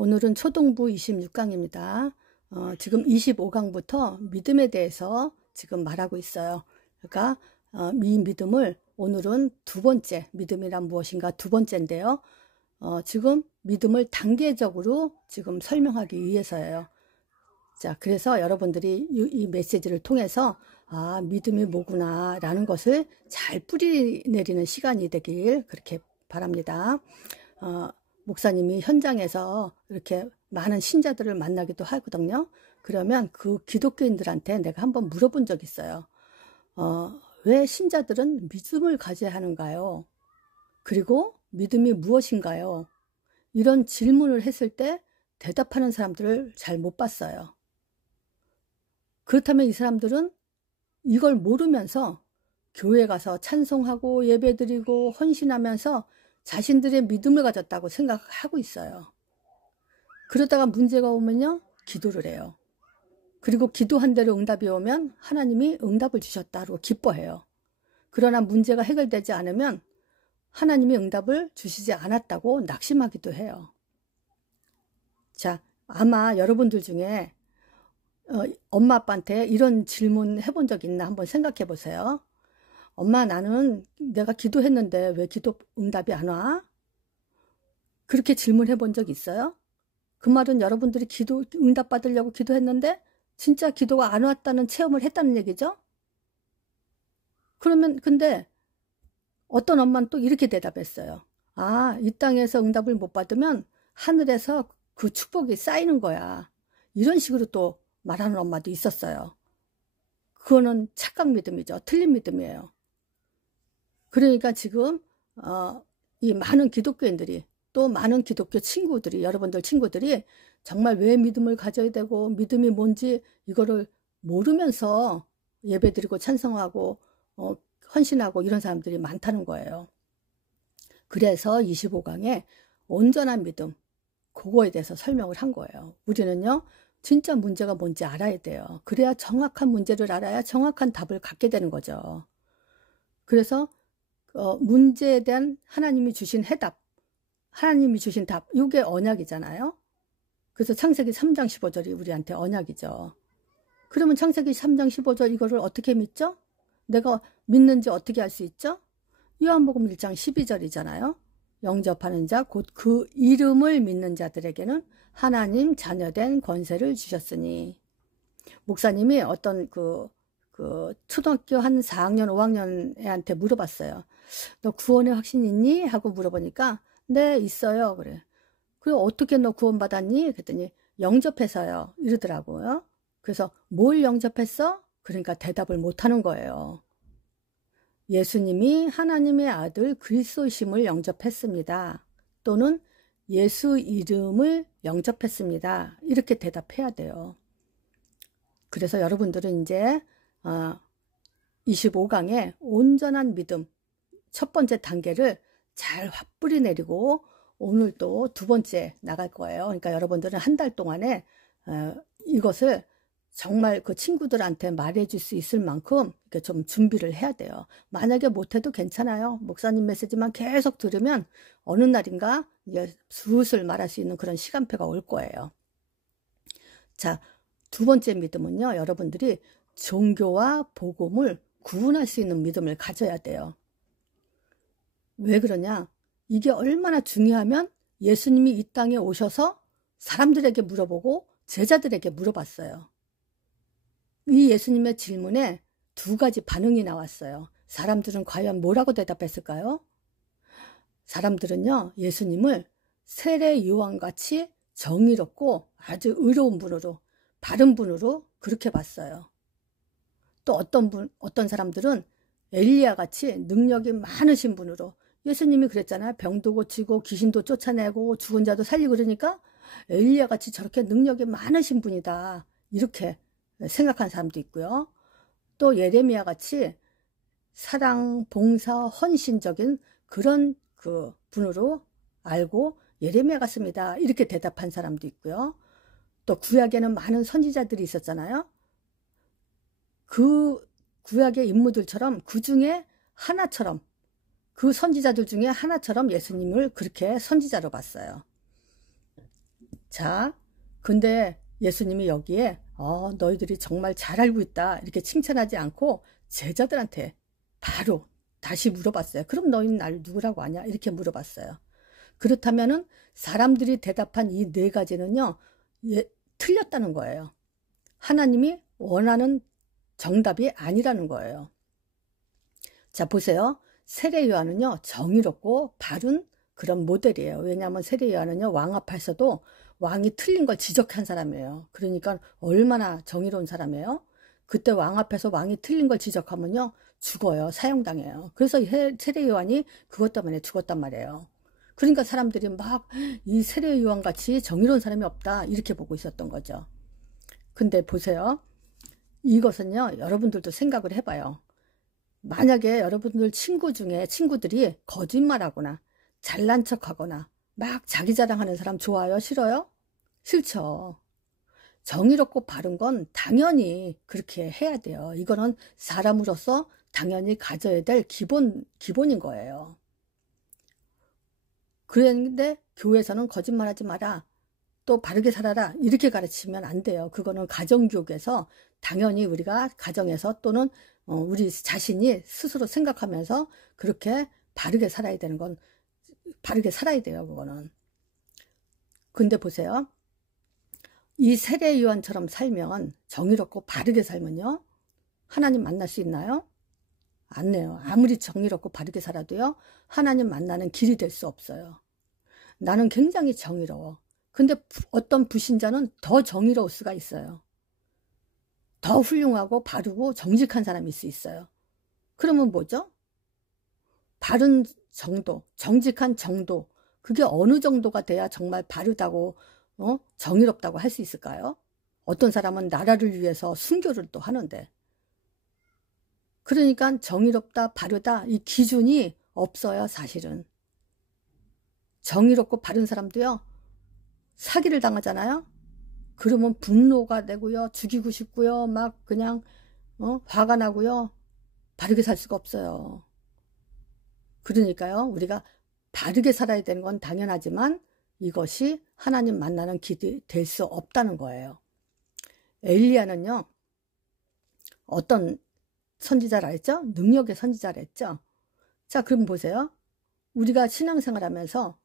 오늘은 초등부 26강입니다. 지금 25강부터 믿음에 대해서 지금 말하고 있어요. 그러니까 이 믿음을 오늘은 두 번째, 믿음이란 무엇인가 두 번째인데요. 지금 믿음을 단계적으로 지금 설명하기 위해서예요. 자, 그래서 여러분들이 이 메시지를 통해서 믿음이 뭐구나 라는 것을 잘 뿌리내리는 시간이 되길 그렇게 바랍니다. 목사님이 현장에서 이렇게 많은 신자들을 만나기도 하거든요. 그러면 그 기독교인들한테 내가 한번 물어본 적이 있어요. 왜 신자들은 믿음을 가져야 하는가요? 그리고 믿음이 무엇인가요? 이런 질문을 했을 때 대답하는 사람들을 잘 못 봤어요. 그렇다면 이 사람들은 이걸 모르면서 교회 가서 찬송하고 예배드리고 헌신하면서 자신들의 믿음을 가졌다고 생각하고 있어요. 그러다가 문제가 오면요, 기도를 해요. 그리고 기도한 대로 응답이 오면 하나님이 응답을 주셨다고 기뻐해요. 그러나 문제가 해결되지 않으면 하나님이 응답을 주시지 않았다고 낙심하기도 해요. 자, 아마 여러분들 중에 엄마 아빠한테 이런 질문 해본 적 있나 한번 생각해 보세요. 엄마, 나는 내가 기도했는데 왜 기도 응답이 안 와? 그렇게 질문해 본 적 있어요? 그 말은 여러분들이 기도 응답 받으려고 기도했는데 진짜 기도가 안 왔다는 체험을 했다는 얘기죠? 그러면 근데 어떤 엄마는 또 이렇게 대답했어요. 이 땅에서 응답을 못 받으면 하늘에서 그 축복이 쌓이는 거야. 이런 식으로 또 말하는 엄마도 있었어요. 그거는 착각 믿음이죠. 틀린 믿음이에요. 그러니까 지금 이 많은 기독교인들이 또 많은 기독교 친구들이 여러분들 친구들이 정말 왜 믿음을 가져야 되고 믿음이 뭔지 이거를 모르면서 예배드리고 찬성하고 헌신하고 이런 사람들이 많다는 거예요. 그래서 25강에 온전한 믿음 그거에 대해서 설명을 한 거예요. 우리는요 진짜 문제가 뭔지 알아야 돼요. 그래야 정확한 문제를 알아야 정확한 답을 갖게 되는 거죠. 그래서 문제에 대한 하나님이 주신 해답, 하나님이 주신 답, 이게 언약이잖아요. 그래서 창세기 3장 15절이 우리한테 언약이죠. 그러면 창세기 3장 15절 이거를 어떻게 믿죠? 내가 믿는지 어떻게 알 수 있죠? 요한복음 1장 12절이잖아요. 영접하는 자, 곧 그 이름을 믿는 자들에게는 하나님 자녀된 권세를 주셨으니. 목사님이 어떤 그 초등학교 한 4학년, 5학년 애한테 물어봤어요. 너 구원의 확신 있니? 하고 물어보니까 네, 있어요. 그래. 그리고 어떻게 너 구원 받았니? 그랬더니 영접해서요. 이러더라고요. 그래서 뭘 영접했어? 그러니까 대답을 못 하는 거예요. 예수님이 하나님의 아들 그리스도심을 영접했습니다. 또는 예수 이름을 영접했습니다. 이렇게 대답해야 돼요. 그래서 여러분들은 이제 25강의 온전한 믿음 첫 번째 단계를 잘 화뿌리 내리고 오늘 또 두 번째 나갈 거예요. 그러니까 여러분들은 한 달 동안에 이것을 정말 그 친구들한테 말해줄 수 있을 만큼 이렇게 좀 준비를 해야 돼요. 만약에 못해도 괜찮아요. 목사님 메시지만 계속 들으면 어느 날인가 이제 슬슬 말할 수 있는 그런 시간표가 올 거예요. 자, 두 번째 믿음은요. 여러분들이 종교와 복음을 구분할 수 있는 믿음을 가져야 돼요. 왜 그러냐? 이게 얼마나 중요하면 예수님이 이 땅에 오셔서 사람들에게 물어보고 제자들에게 물어봤어요. 이 예수님의 질문에 두 가지 반응이 나왔어요. 사람들은 과연 뭐라고 대답했을까요? 사람들은요, 예수님을 세례 요한같이 정의롭고 아주 의로운 분으로, 바른 분으로 그렇게 봤어요. 또 어떤 사람들은 엘리야같이 능력이 많으신 분으로, 예수님이 그랬잖아요. 병도 고치고 귀신도 쫓아내고 죽은 자도 살리고 그러니까 엘리야같이 저렇게 능력이 많으신 분이다. 이렇게 생각한 사람도 있고요. 또 예레미야 같이 사랑, 봉사, 헌신적인 그런 그 분으로 알고 예레미야 같습니다. 이렇게 대답한 사람도 있고요. 또 구약에는 많은 선지자들이 있었잖아요. 그 구약의 인물들처럼 그 중에 하나처럼 그 선지자들 중에 하나처럼 예수님을 그렇게 선지자로 봤어요. 자, 근데 예수님이 여기에 너희들이 정말 잘 알고 있다 이렇게 칭찬하지 않고 제자들한테 바로 다시 물어봤어요. 그럼 너희는 나를 누구라고 하냐? 이렇게 물어봤어요. 그렇다면은 사람들이 대답한 이 네 가지는요, 틀렸다는 거예요. 하나님이 원하는 정답이 아니라는 거예요. 자, 보세요. 세례 요한은요, 정의롭고 바른 그런 모델이에요. 왜냐하면 세례 요한은요, 왕 앞에서도 왕이 틀린 걸 지적한 사람이에요. 그러니까 얼마나 정의로운 사람이에요. 그때 왕 앞에서 왕이 틀린 걸 지적하면요, 죽어요. 사형당해요. 그래서 세례 요한이 그것 때문에 죽었단 말이에요. 그러니까 사람들이 막 이 세례 요한 같이 정의로운 사람이 없다 이렇게 보고 있었던 거죠. 근데 보세요. 이것은요, 여러분들도 생각을 해봐요. 만약에 여러분들 친구 중에 친구들이 거짓말하거나 잘난 척하거나 막 자기 자랑하는 사람 좋아요? 싫어요? 싫죠. 정의롭고 바른 건 당연히 그렇게 해야 돼요. 이거는 사람으로서 당연히 가져야 될 기본인 거예요. 그런데 교회에서는 거짓말하지 마라, 또 바르게 살아라 이렇게 가르치면 안 돼요. 그거는 가정교육에서 당연히 우리가 가정에서 또는 우리 자신이 스스로 생각하면서 그렇게 바르게 살아야 되는 건 바르게 살아야 돼요. 그거는. 근데 보세요. 이 세례 요한처럼 살면, 정의롭고 바르게 살면요, 하나님 만날 수 있나요? 안 돼요. 아무리 정의롭고 바르게 살아도요, 하나님 만나는 길이 될 수 없어요. 나는 굉장히 정의로워. 근데 어떤 불신자는 더 정의로울 수가 있어요. 더 훌륭하고 바르고 정직한 사람일 수 있어요. 그러면 뭐죠? 바른 정도, 정직한 정도, 그게 어느 정도가 돼야 정말 바르다고 정의롭다고 할 수 있을까요? 어떤 사람은 나라를 위해서 순교를 또 하는데. 그러니까 정의롭다, 바르다 이 기준이 없어요. 사실은. 정의롭고 바른 사람도요, 사기를 당하잖아요. 그러면 분노가 되고요, 죽이고 싶고요, 막 그냥 화가 나고요, 바르게 살 수가 없어요. 그러니까요, 우리가 바르게 살아야 되는 건 당연하지만 이것이 하나님 만나는 길이 될 수 없다는 거예요. 엘리야는요, 어떤 선지자라 했죠? 능력의 선지자라 했죠? 자, 그럼 보세요. 우리가 신앙생활 하면서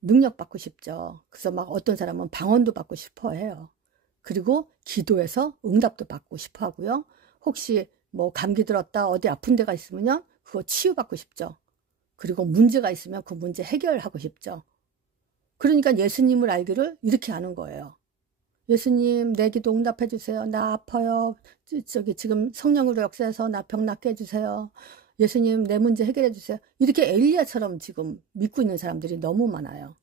능력 받고 싶죠. 그래서 막 어떤 사람은 방언도 받고 싶어 해요. 그리고 기도해서 응답도 받고 싶어 하고요. 혹시 뭐 감기 들었다 어디 아픈 데가 있으면요, 그거 치유받고 싶죠. 그리고 문제가 있으면 그 문제 해결하고 싶죠. 그러니까 예수님을 알기를 이렇게 하는 거예요. 예수님, 내 기도 응답해 주세요. 나 아파요. 지금 성령으로 역사해서 나 병 낫게 해주세요. 예수님, 내 문제 해결해 주세요. 이렇게 엘리야처럼 지금 믿고 있는 사람들이 너무 많아요.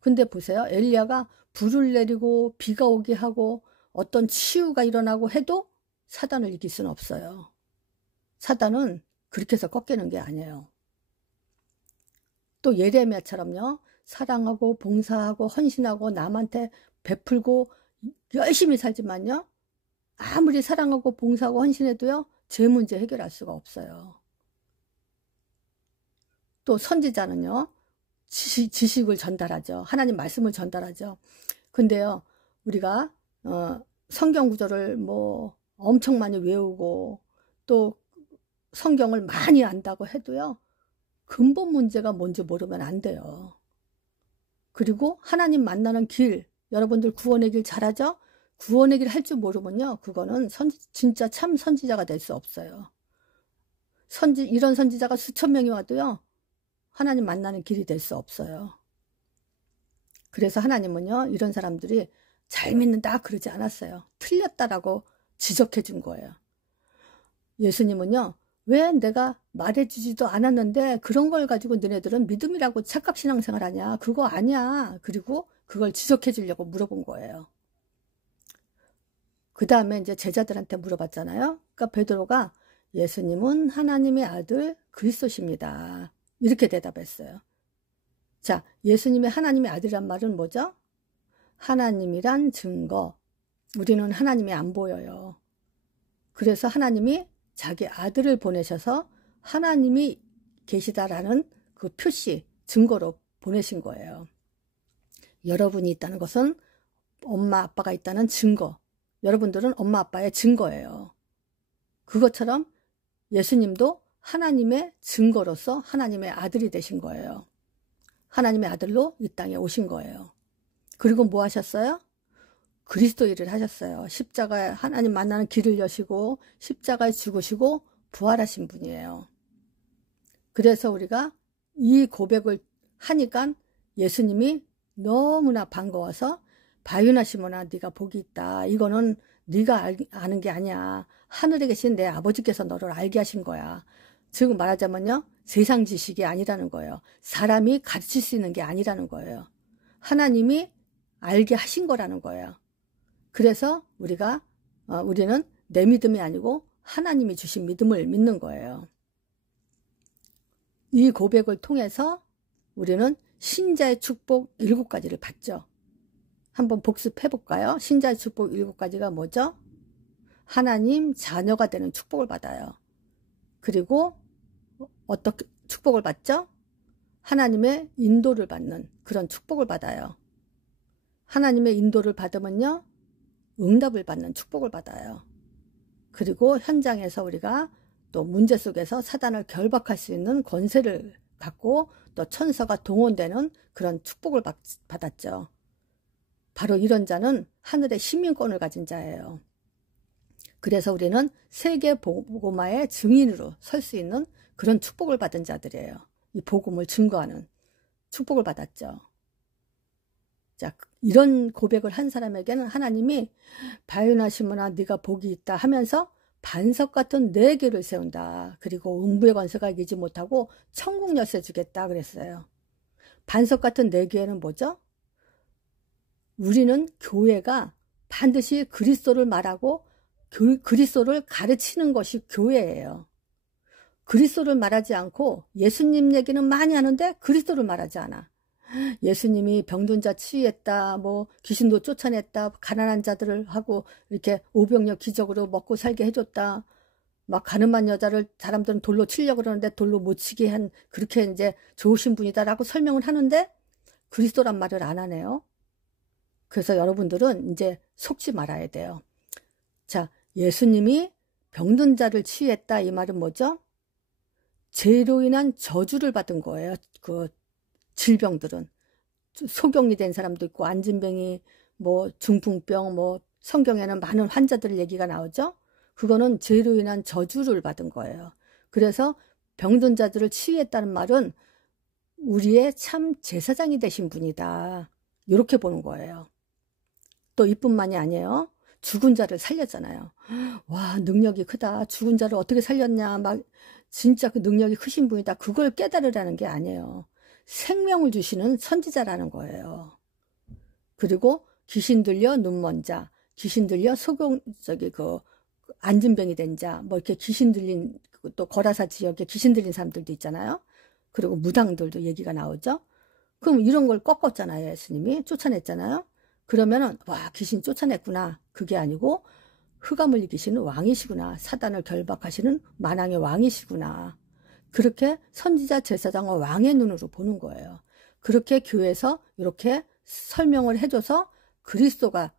근데 보세요. 엘리야가 불을 내리고 비가 오게 하고 어떤 치유가 일어나고 해도 사단을 이길 수는 없어요. 사단은 그렇게 해서 꺾이는 게 아니에요. 또 예레미야처럼요, 사랑하고 봉사하고 헌신하고 남한테 베풀고 열심히 살지만요, 아무리 사랑하고 봉사하고 헌신해도요, 제 문제 해결할 수가 없어요. 또 선지자는요, 지식을 전달하죠. 하나님 말씀을 전달하죠. 근데요, 우리가 성경 구절을 뭐 엄청 많이 외우고 또 성경을 많이 안다고 해도요, 근본 문제가 뭔지 모르면 안 돼요. 그리고 하나님 만나는 길, 여러분들 구원의 길 잘하죠? 구원의 길 할 줄 모르면요, 그거는 진짜 참 선지자가 될 수 없어요. 이런 선지자가 수천 명이 와도요, 하나님 만나는 길이 될 수 없어요. 그래서 하나님은요, 이런 사람들이 잘 믿는다 그러지 않았어요. 틀렸다라고 지적해 준 거예요. 예수님은요, 왜 내가 말해주지도 않았는데 그런 걸 가지고 너네들은 믿음이라고 착각 신앙생활 하냐? 그거 아니야. 그리고 그걸 지적해 주려고 물어본 거예요. 그 다음에 이제 제자들한테 물어봤잖아요. 그러니까 베드로가 예수님은 하나님의 아들 그리스도십니다. 이렇게 대답했어요. 자, 예수님의 하나님의 아들이란 말은 뭐죠? 하나님이란 증거. 우리는 하나님이 안 보여요. 그래서 하나님이 자기 아들을 보내셔서 하나님이 계시다라는 그 표시, 증거로 보내신 거예요. 여러분이 있다는 것은 엄마 아빠가 있다는 증거. 여러분들은 엄마 아빠의 증거예요. 그것처럼 예수님도 하나님의 증거로서 하나님의 아들이 되신 거예요. 하나님의 아들로 이 땅에 오신 거예요. 그리고 뭐 하셨어요? 그리스도 일을 하셨어요. 십자가에 하나님 만나는 길을 여시고 십자가에 죽으시고 부활하신 분이에요. 그래서 우리가 이 고백을 하니까 예수님이 너무나 반가워서 바유나 시몬아 네가 복이 있다. 이거는 네가 아는 게 아니야. 하늘에 계신 내 아버지께서 너를 알게 하신 거야. 즉 말하자면요. 세상 지식이 아니라는 거예요. 사람이 가르칠 수 있는 게 아니라는 거예요. 하나님이 알게 하신 거라는 거예요. 그래서 우리는 내 믿음이 아니고 하나님이 주신 믿음을 믿는 거예요. 이 고백을 통해서 우리는 신자의 축복 7가지를 받죠. 한번 복습해 볼까요? 신자의 축복 7가지가 뭐죠? 하나님 자녀가 되는 축복을 받아요. 그리고 어떻게 축복을 받죠? 하나님의 인도를 받는 그런 축복을 받아요. 하나님의 인도를 받으면요. 응답을 받는 축복을 받아요. 그리고 현장에서 우리가 또 문제 속에서 사단을 결박할 수 있는 권세를 갖고 또 천사가 동원되는 그런 축복을 받았죠. 바로 이런 자는 하늘의 시민권을 가진 자예요. 그래서 우리는 세계 복음화의 증인으로 설 수 있는 그런 축복을 받은 자들이에요. 이 복음을 증거하는 축복을 받았죠. 자, 이런 고백을 한 사람에게는 하나님이 바유나 시몬아 네가 복이 있다 하면서 반석 같은 4개를 세운다. 그리고 음부의 권세가 이기지 못하고 천국 열쇠 주겠다 그랬어요. 반석 같은 4개는 뭐죠? 우리는 교회가 반드시 그리스도를 말하고 그리스도를 가르치는 것이 교회예요. 그리스도를 말하지 않고 예수님 얘기는 많이 하는데 그리스도를 말하지 않아. 예수님이 병든 자 치유했다, 뭐 귀신도 쫓아냈다, 가난한 자들을 하고 이렇게 오병이어 기적으로 먹고 살게 해줬다. 막 가늠한 여자를 사람들은 돌로 치려고 그러는데 돌로 못 치게 한 그렇게 이제 좋으신 분이다라고 설명을 하는데 그리스도란 말을 안 하네요. 그래서 여러분들은 이제 속지 말아야 돼요. 자, 예수님이 병든 자를 치유했다 이 말은 뭐죠? 죄로 인한 저주를 받은 거예요. 그 질병들은 소경이 된 사람도 있고 안진병이 뭐 중풍병 뭐 성경에는 많은 환자들 얘기가 나오죠. 그거는 죄로 인한 저주를 받은 거예요. 그래서 병든 자들을 치유했다는 말은 우리의 참 제사장이 되신 분이다. 이렇게 보는 거예요. 또 이뿐만이 아니에요. 죽은 자를 살렸잖아요. 와, 능력이 크다. 죽은 자를 어떻게 살렸냐. 막 진짜 그 능력이 크신 분이다. 그걸 깨달으라는 게 아니에요. 생명을 주시는 선지자라는 거예요. 그리고 귀신 들려 눈먼 자, 귀신 들려 안진병이 된 자, 뭐 이렇게 귀신 들린 또 거라사 지역에 귀신 들린 사람들도 있잖아요. 그리고 무당들도 얘기가 나오죠. 그럼 이런 걸 꺾었잖아요. 예수님이 쫓아냈잖아요. 그러면은 와, 귀신 쫓아냈구나. 그게 아니고 흑암을 이기시는 왕이시구나. 사단을 결박하시는 만왕의 왕이시구나. 그렇게 선지자 제사장과 왕의 눈으로 보는 거예요. 그렇게 교회에서 이렇게 설명을 해줘서 그리스도가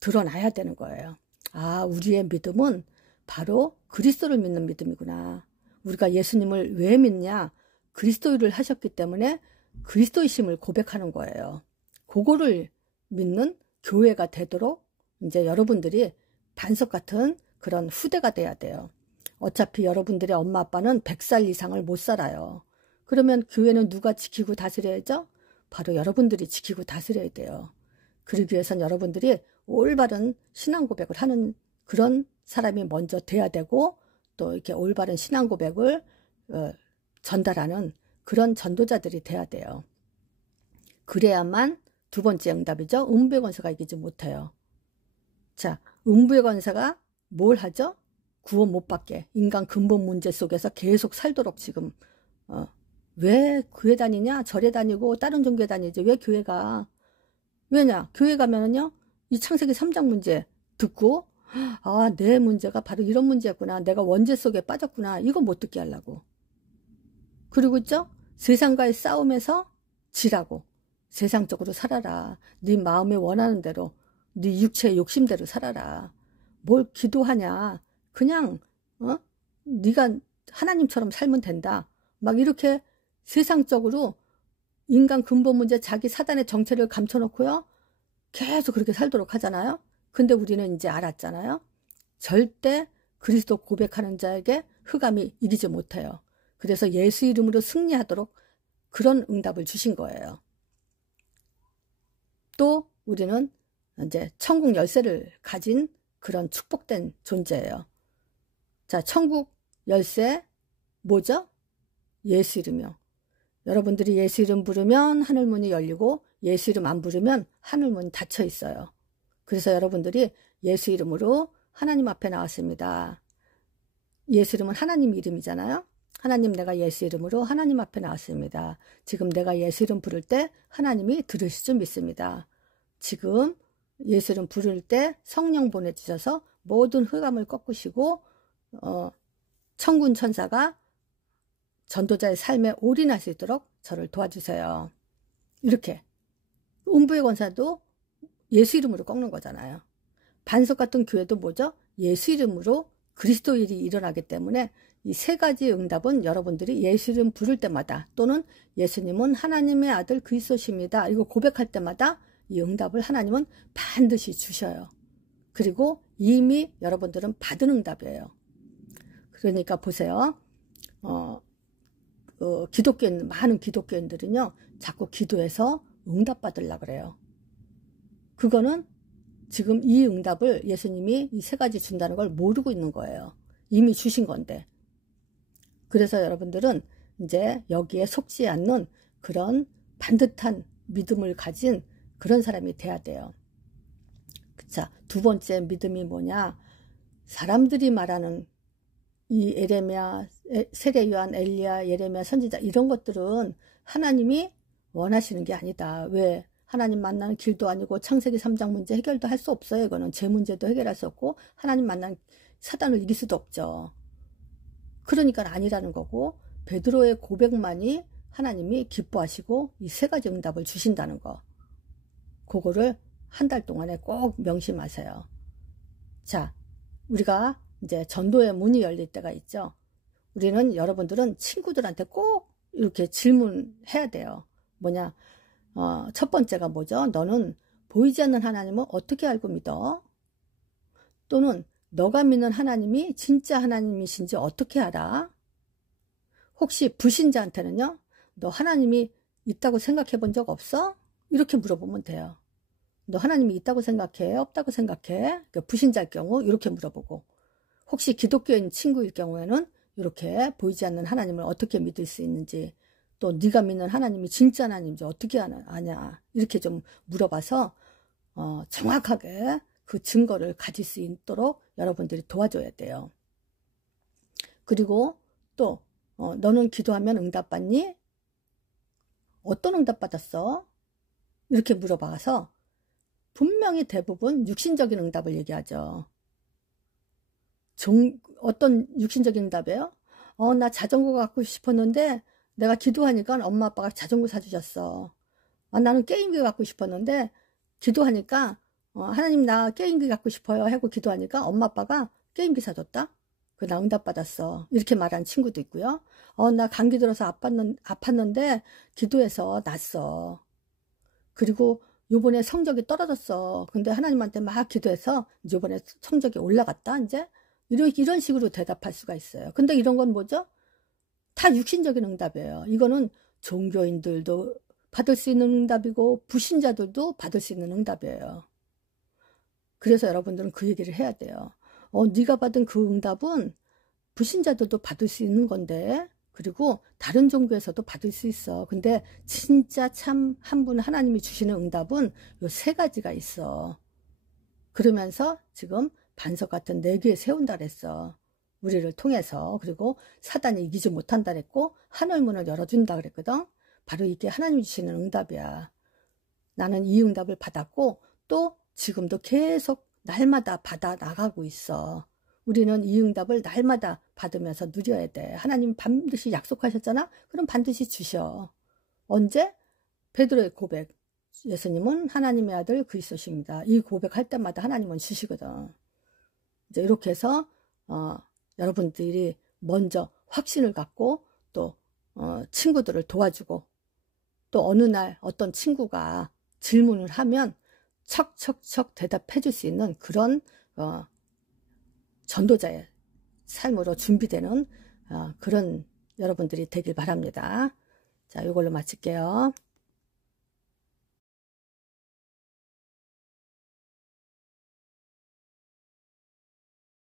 드러나야 되는 거예요. 아, 우리의 믿음은 바로 그리스도를 믿는 믿음이구나. 우리가 예수님을 왜 믿냐? 그리스도 일을 하셨기 때문에 그리스도이심을 고백하는 거예요. 그거를 믿는 교회가 되도록 이제 여러분들이 반석 같은 그런 후대가 돼야 돼요. 어차피 여러분들의 엄마 아빠는 100살 이상을 못 살아요. 그러면 교회는 누가 지키고 다스려야죠? 바로 여러분들이 지키고 다스려야 돼요. 그러기 위해선 여러분들이 올바른 신앙 고백을 하는 그런 사람이 먼저 돼야 되고 또 이렇게 올바른 신앙 고백을 전달하는 그런 전도자들이 돼야 돼요. 그래야만 두 번째 응답이죠. 음부의 권세가 이기지 못해요. 자, 음부의 권세가 뭘 하죠? 구원 못 받게 인간 근본 문제 속에서 계속 살도록 지금 왜 교회 다니냐? 절에 다니고 다른 종교에 다니지 왜 교회 가? 왜냐? 교회 가면은요 이 창세기 3장 문제 듣고 아, 내 문제가 바로 이런 문제였구나. 내가 원죄 속에 빠졌구나. 이거 못 듣게 하려고. 그리고 있죠? 세상과의 싸움에서 지라고. 세상적으로 살아라. 네 마음에 원하는 대로, 네 육체의 욕심대로 살아라. 뭘 기도하냐. 그냥 네가 하나님처럼 살면 된다. 막 이렇게 세상적으로 인간 근본 문제, 자기 사단의 정체를 감춰놓고요. 계속 그렇게 살도록 하잖아요. 근데 우리는 이제 알았잖아요. 절대 그리스도 고백하는 자에게 흑암이 이기지 못해요. 그래서 예수 이름으로 승리하도록 그런 응답을 주신 거예요. 또 우리는 이제 천국 열쇠를 가진 그런 축복된 존재예요. 자, 천국 열쇠 뭐죠? 예수 이름이요. 여러분들이 예수 이름 부르면 하늘문이 열리고 예수 이름 안 부르면 하늘문이 닫혀 있어요. 그래서 여러분들이 예수 이름으로 하나님 앞에 나왔습니다. 예수 이름은 하나님 이름이잖아요. 하나님, 내가 예수 이름으로 하나님 앞에 나왔습니다. 지금 내가 예수 이름 부를 때 하나님이 들으실 줄 믿습니다. 지금 예수 이름 부를 때 성령 보내주셔서 모든 흑암을 꺾으시고 천군 천사가 전도자의 삶에 올인할 수 있도록 저를 도와주세요. 이렇게 음부의 권사도 예수 이름으로 꺾는 거잖아요. 반석 같은 교회도 뭐죠? 예수 이름으로 그리스도 일이 일어나기 때문에 이 세 가지 응답은 여러분들이 예수 이름 부를 때마다 또는 예수님은 하나님의 아들 그리스도십니다. 이거 고백할 때마다 이 응답을 하나님은 반드시 주셔요. 그리고 이미 여러분들은 받은 응답이에요. 그러니까 보세요. 기독교인, 많은 기독교인들은요, 자꾸 기도해서 응답받으려고 그래요. 그거는 지금 이 응답을 예수님이 이 세 가지 준다는 걸 모르고 있는 거예요. 이미 주신 건데. 그래서 여러분들은 이제 여기에 속지 않는 그런 반듯한 믿음을 가진 그런 사람이 돼야 돼요. 자, 두 번째 믿음이 뭐냐? 사람들이 말하는 이 에레미야, 세례 요한, 엘리야, 예레미야 선지자 이런 것들은 하나님이 원하시는 게 아니다. 왜? 하나님 만나는 길도 아니고 창세기 3장 문제 해결도 할 수 없어요. 이거는 제 문제도 해결할 수 없고 하나님 만난 사단을 이길 수도 없죠. 그러니까 아니라는 거고 베드로의 고백만이 하나님이 기뻐하시고 이 세 가지 응답을 주신다는 거. 그거를 한 달 동안에 꼭 명심하세요. 자, 우리가 이제 전도의 문이 열릴 때가 있죠. 우리는 여러분들은 친구들한테 꼭 이렇게 질문해야 돼요. 뭐냐? 첫 번째가 뭐죠? 너는 보이지 않는 하나님을 어떻게 알고 믿어? 또는 너가 믿는 하나님이 진짜 하나님이신지 어떻게 알아? 혹시 불신자한테는요, 너 하나님이 있다고 생각해 본 적 없어? 이렇게 물어보면 돼요. 너 하나님이 있다고 생각해? 없다고 생각해? 그러니까 불신자일 경우 이렇게 물어보고, 혹시 기독교인 친구일 경우에는 이렇게 보이지 않는 하나님을 어떻게 믿을 수 있는지, 또 네가 믿는 하나님이 진짜 하나님인지 어떻게 아냐, 이렇게 좀 물어봐서 정확하게 그 증거를 가질 수 있도록 여러분들이 도와줘야 돼요. 그리고 또 너는 기도하면 응답받니? 어떤 응답 받았어? 이렇게 물어봐서 분명히 대부분 육신적인 응답을 얘기하죠. 어떤 육신적인 응답이에요? 나 자전거 갖고 싶었는데 내가 기도하니까 엄마 아빠가 자전거 사주셨어. 나는 게임기 갖고 싶었는데 기도하니까 하나님 나 게임기 갖고 싶어요 하고 기도하니까 엄마 아빠가 게임기 사줬다. 나 응답 받았어. 이렇게 말하는 친구도 있고요. 나 감기 들어서 아팠는데 기도해서 낫어. 그리고 요번에 성적이 떨어졌어. 근데 하나님한테 막 기도해서 요번에 성적이 올라갔다. 이제 이런 식으로 대답할 수가 있어요. 근데 이런 건 뭐죠? 다 육신적인 응답이에요. 이거는 종교인들도 받을 수 있는 응답이고 불신자들도 받을 수 있는 응답이에요. 그래서 여러분들은 그 얘기를 해야 돼요. 네가 받은 그 응답은 불신자들도 받을 수 있는 건데, 그리고 다른 종교에서도 받을 수 있어. 근데 진짜 참 한 분 하나님이 주시는 응답은 요 세 가지가 있어. 그러면서 지금 반석 같은 4개 세운다 그랬어. 우리를 통해서. 그리고 사단이 이기지 못한다 그랬고 하늘문을 열어준다 그랬거든. 바로 이게 하나님이 주시는 응답이야. 나는 이 응답을 받았고 또 지금도 계속 날마다 받아 나가고 있어. 우리는 이 응답을 날마다 받으면서 누려야 돼. 하나님 반드시 약속하셨잖아? 그럼 반드시 주셔. 언제? 베드로의 고백. 예수님은 하나님의 아들 그리스도십니다. 이 고백할 때마다 하나님은 주시거든. 이제 이렇게 해서 여러분들이 먼저 확신을 갖고 또 친구들을 도와주고, 또 어느 날 어떤 친구가 질문을 하면 척척척 대답해 줄 수 있는 그런 전도자의 삶으로 준비되는 그런 여러분들이 되길 바랍니다. 자, 이걸로 마칠게요.